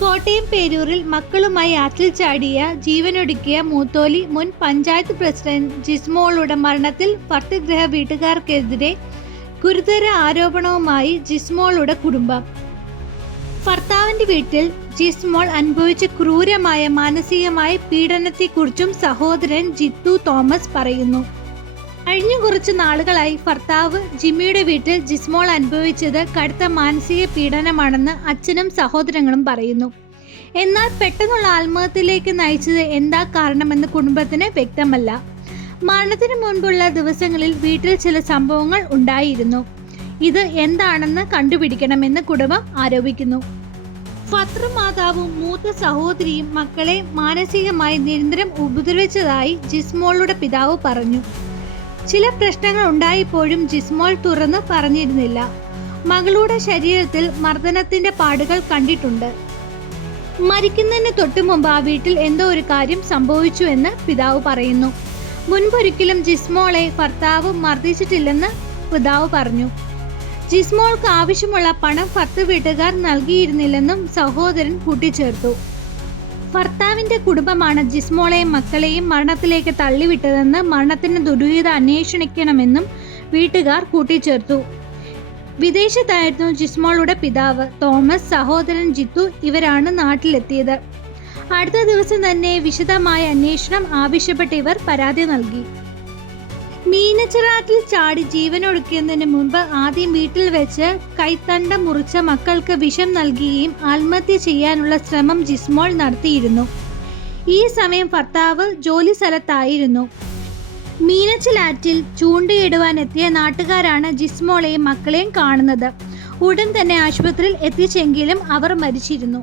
കോട്ടയം പേരൂരിൽ മക്കളുമായി ആറ്റിൽ ചാടിയ ജീവനൊടുക്കിയ മൂത്തോലി മുൻ പഞ്ചായത്ത് പ്രസിഡന്റ് ജിസ്മോളുടെ മരണത്തിൽ ഭർതൃഗൃഹ വീട്ടുകാർക്കെതിരെ ഗുരുതര ആരോപണവുമായി ജിസ്മോളുടെ കുടുംബം. ഭർത്താവിന്റെ വീട്ടിൽ ജിസ്മോൾ അനുഭവിച്ച ക്രൂരമായ മാനസികമായ പീഡനത്തെക്കുറിച്ചും സഹോദരൻ ജിത്തു തോമസ് പറയുന്നു. കഴിഞ്ഞ കുറച്ച് നാളുകളായി ഭർത്താവ് ജിമ്മിയുടെ വീട്ടിൽ ജിസ്മോൾ അനുഭവിച്ചത് കടുത്ത മാനസിക പീഡനമാണെന്ന് അച്ഛനും സഹോദരങ്ങളും പറയുന്നു. എന്നാൽ പെട്ടെന്നുള്ള ആത്മഹത്യയിലേക്ക് നയിച്ചത് എന്താ കാരണമെന്ന് കുടുംബത്തിന് വ്യക്തമല്ല. മരണത്തിന് മുൻപുള്ള ദിവസങ്ങളിൽ വീട്ടിൽ ചില സംഭവങ്ങൾ ഉണ്ടായിരുന്നു. ഇത് എന്താണെന്ന് കണ്ടുപിടിക്കണമെന്ന് കുടുംബം ആരോപിക്കുന്നു. ഭർത്തൃമാതാവും മൂത്ത സഹോദരിയും മക്കളെ മാനസികമായി നിരന്തരം ഉപദ്രവിച്ചതായി ജിസ്മോളുടെ പിതാവ് പറഞ്ഞു. ചില പ്രശ്നങ്ങൾ ഉണ്ടായപ്പോഴും ജിസ്മോൾ തുറന്ന് പറഞ്ഞിരുന്നില്ല. മകളുടെ ശരീരത്തിൽ മർദ്ദനത്തിന്റെ പാടുകൾ കണ്ടിട്ടുണ്ട്. മരിക്കുന്നതിന് തൊട്ടു മുമ്പ് ആ വീട്ടിൽ എന്തോ ഒരു കാര്യം സംഭവിച്ചു എന്ന് പിതാവ് പറയുന്നു. മുൻപൊരിക്കലും ജിസ്മോളെ ഭർത്താവ് മർദ്ദിച്ചിട്ടില്ലെന്ന് പിതാവ് പറഞ്ഞു. ജിസ്മോൾക്ക് ആവശ്യമുള്ള പണം ഭർത്തൃ വീട്ടുകാർ നൽകിയിരുന്നില്ലെന്നും സഹോദരൻ കൂട്ടിച്ചേർത്തു. ഭർത്താവിന്റെ കുടുംബമാണ് ജിസ്മോളെയും മക്കളെയും മരണത്തിലേക്ക് തള്ളിവിട്ടതെന്ന് മരണത്തിന് ദുരൂഹത അന്വേഷിക്കണമെന്നും വീട്ടുകാർ കൂട്ടിച്ചേർത്തു. വിദേശത്തായിരുന്നു ജിസ്മോളുടെ പിതാവ് തോമസ്, സഹോദരൻ ജിത്തു ഇവരാണ് നാട്ടിലെത്തിയത്. അടുത്ത ദിവസം തന്നെ വിശദമായ അന്വേഷണം ആവശ്യപ്പെട്ട് ഇവർ പരാതി നൽകി. മീനച്ചിറാറ്റിൽ ചാടി ജീവനൊടുക്കിയതിന് മുൻപ് ആദ്യം വീട്ടിൽ വെച്ച് കൈത്തണ്ട മുറിച്ച മക്കൾക്ക് വിഷം നൽകുകയും ആത്മഹത്യ ചെയ്യാനുള്ള ശ്രമം ജിസ്മോൾ നടത്തിയിരുന്നു. ഈ സമയം ഭർത്താവ് ജോലി സ്ഥലത്തായിരുന്നു. മീനച്ചിലാറ്റിൽ ചൂണ്ടയിടുവാനെത്തിയ നാട്ടുകാരാണ് ജിസ്മോളെയും മക്കളെയും കാണുന്നത്. ഉടൻ തന്നെ ആശുപത്രിയിൽ എത്തിച്ചെങ്കിലും അവർ മരിച്ചിരുന്നു.